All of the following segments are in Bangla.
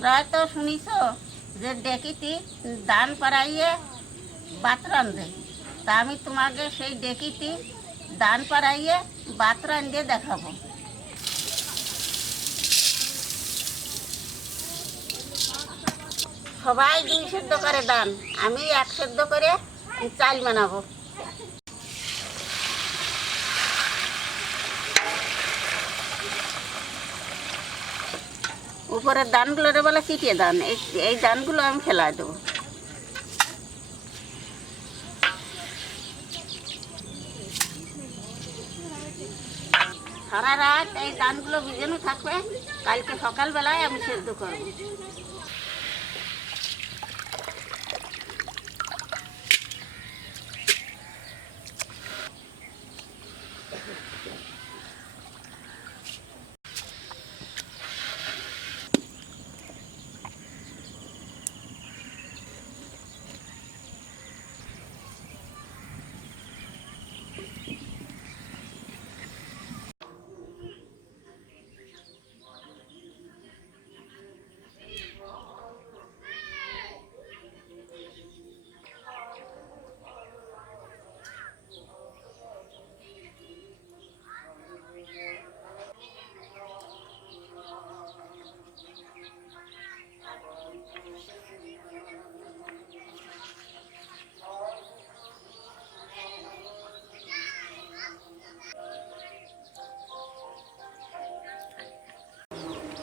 তোমরা তো শুনিছ যে ডেকিটি ধান পাড়াইয়ে ভাত রান্ধে, তা আমি তোমাকে সেই ডেকিটি ধান পাড়াইয়ে ভাত রান্ধে দেখাবো। সবাই 2 সেদ্ধ করে ধান, আমি 1 সেদ্ধ করে চাল বানাবো। উপরের ধানগুলোর বলে চিটিয়ে ধান, এই ধানগুলো আমি ফেলাই দেবো। সারা রাত এই ধানগুলো ভিজানো থাকবে, কালকে সকালবেলায় আমি সেদ্ধ করব।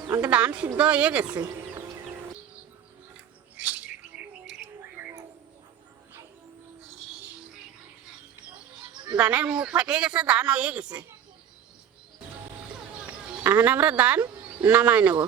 আমাকে ধান সিদ্ধ হয়ে গেছে। ধানের মুখ ফাটিয়ে গেছে, ধান হয়ে গেছে। এখন আমরা ধান নামাই নেব।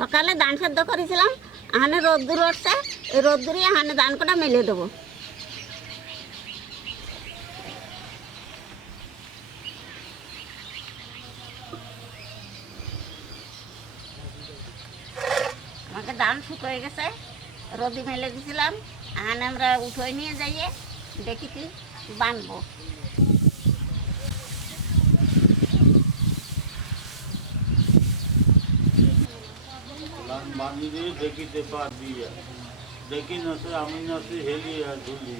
সকালে ধান সেদ্ধ করেছিলাম, এখানে রোদ্দুর উঠছে, এই রোদ্দুরে এখানে ধান কটা মেলে দেবো। আমাকে ধান শুকিয়ে গেছে, রোদি মেলে দিয়েছিলাম, এখানে আমরা উঠে নিয়ে যাইয়ে দেখিতে বানবো। বানিয়ে দেখিতে পারবি, দেখি নসে আমি নসে হেলি আর ধুলি।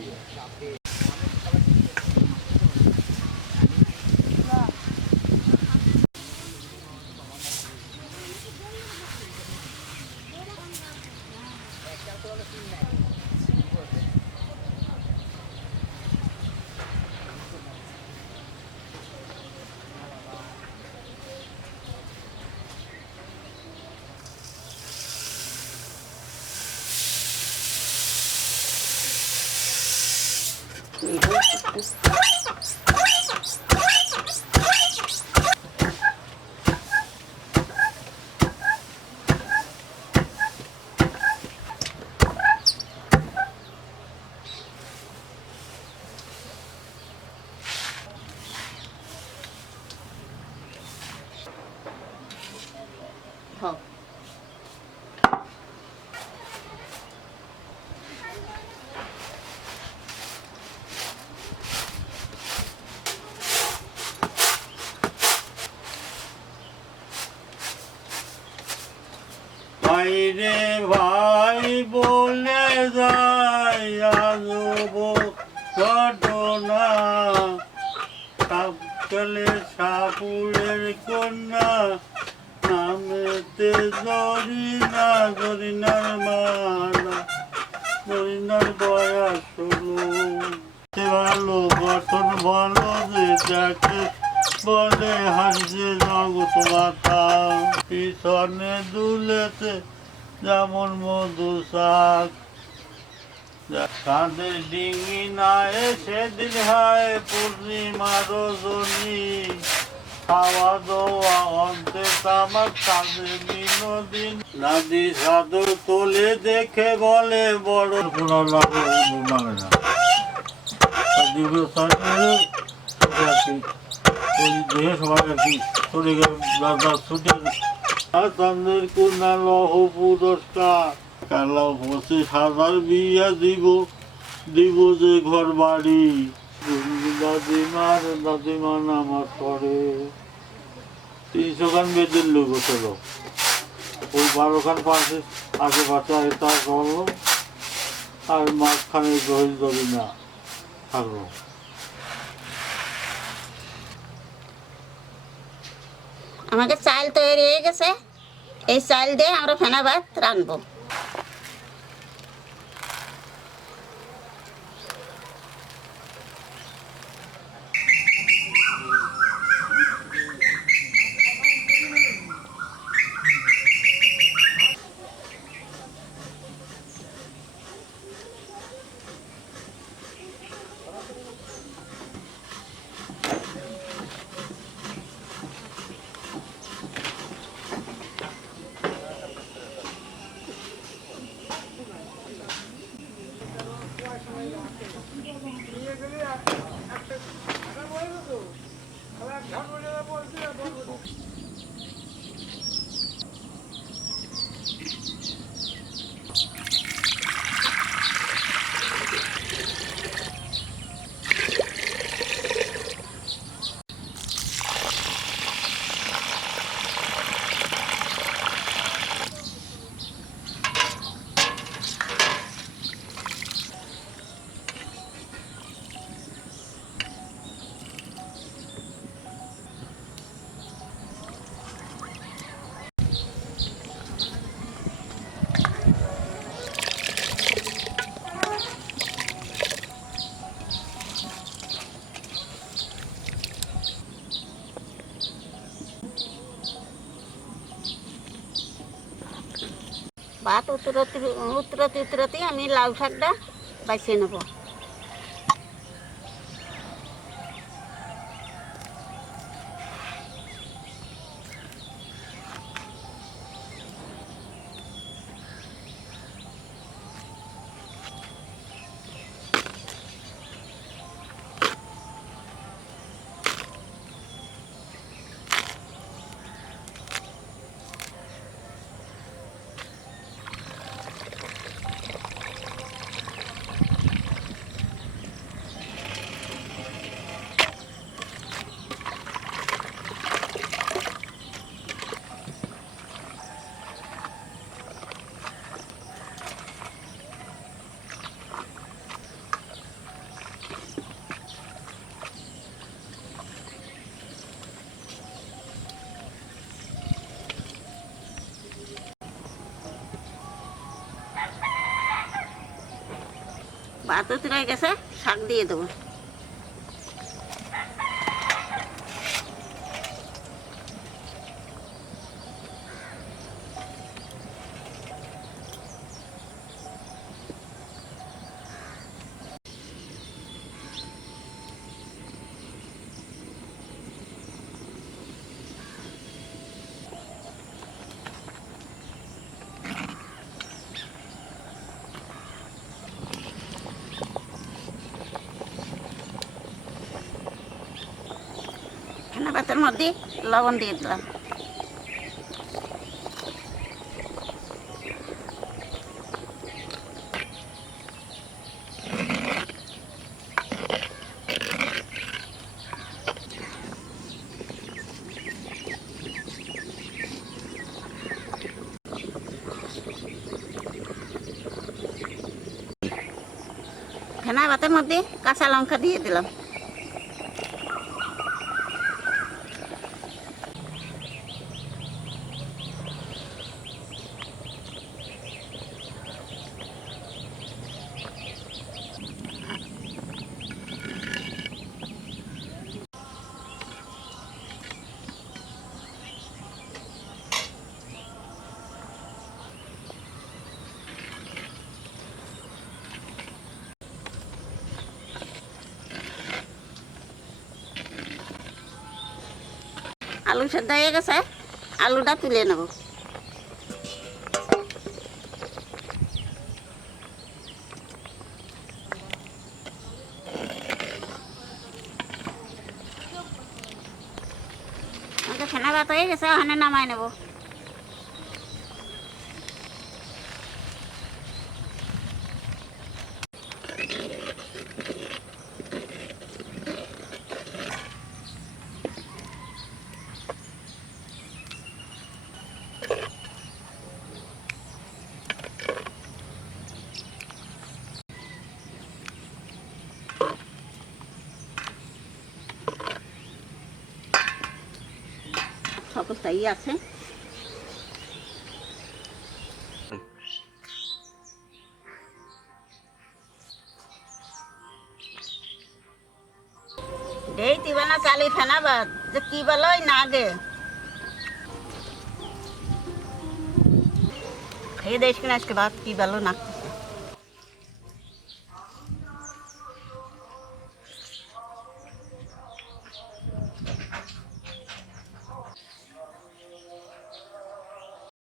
ভাইরে ভাই বলে যায় আজব ঘটনা, সাপকালে সাপুরের কন্যা নামেতে জরিনা, জরিনার মানা, জরিনার বয়স হলো। ভালো গঠন ভালো যে যাকে বলে হাসছে জগৎ মাথা, পিছনে দুলেতে যেমন মধু শাক, কাঁধের ডিঙি নাই সেদিন হয় পূর্ণিমা রজনী, খাওয়া দাওয়া অন্তে তামাক কাঁদে বিনোদিন নাদি সাদর তোলে দেখে বলে বড় কোনো লাগে মানে না দিবে ওই দেহে সবাই আর কি চলে গেল দাদা ছুটে তাদের কন্যা লহ পুরস্কার কালা 25,000 বিয়া দিব যে ঘর বাড়ি দাদিমা নামাজ পড়ে 300 খান বেদের লোক ছিল ওই 12 খান পাশে আশেপাশে এটা করলো আর মাঝখানে গহিল দরি না থাকলো। আমাকে চাল তৈরি হয়ে গেছে, এই চাল দিয়ে আমরা ফেনা ভাত রাঁধবো। ভাত উতরতে আমি লাউ শাকটা বাছিয়ে নেব। ভাত উতরে গেছে, শাক দিয়ে দেবো। ফেনা ভাতের মধ্যে লবণ দিয়ে দিলাম। ফেনা ভাতের মধ্যে কাঁচা লঙ্কা দিয়ে দিলাম। আলু সেদ্ধ হয়ে গেছে, আলুটা তুলে নেব। আমাদের ফেনা ভাত হয়ে গেছে, ওখানে নামাই নেব। সকল তাই আছে। এই তিবানা চালি ফেনা ভাত যে কি বলোই না গে এই দেশ কিনা আজকে ভাত কি বলো না।